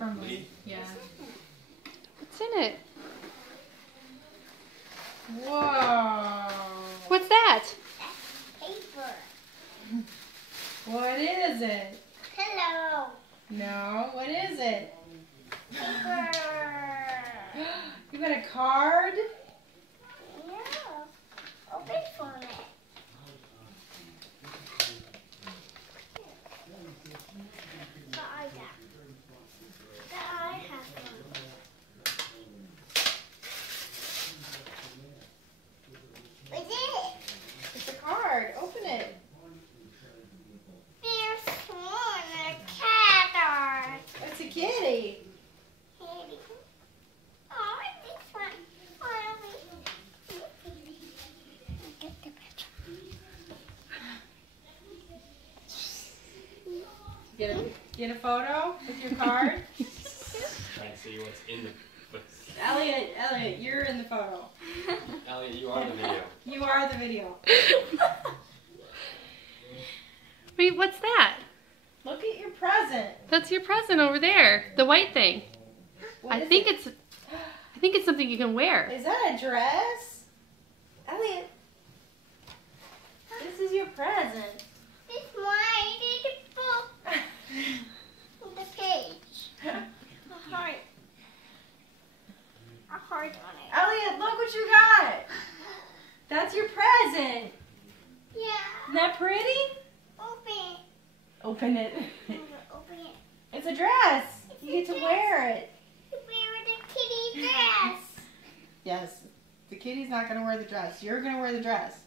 From me. Yeah. What's in it? Whoa. What's that? Paper. What is it? Hello. No, what is it? Paper. You got a card? Yeah. Open for me. But I got. But I have one. What's it? It's a card. Open it. There's one, a cat It's a kitty. or kitty. Oh, this one. Oh, get the picture. Get a photo with your card. Trying to see what's in the. Elliot, you're in the photo. Elliot, you are the video. You are the video. Wait, what's that? Look at your present. That's your present over there. The white thing. What I is think it? it's something you can wear. Is that a dress? Elliot, this is your present. This one, I did a book. The page. A heart. A heart on it. Elliot, look what you got. That's your present. Yeah. Isn't that pretty? Open. Open it. Open it. It's a dress. You get to wear it. You wear the kitty dress. Yes. The kitty's not going to wear the dress. You're going to wear the dress.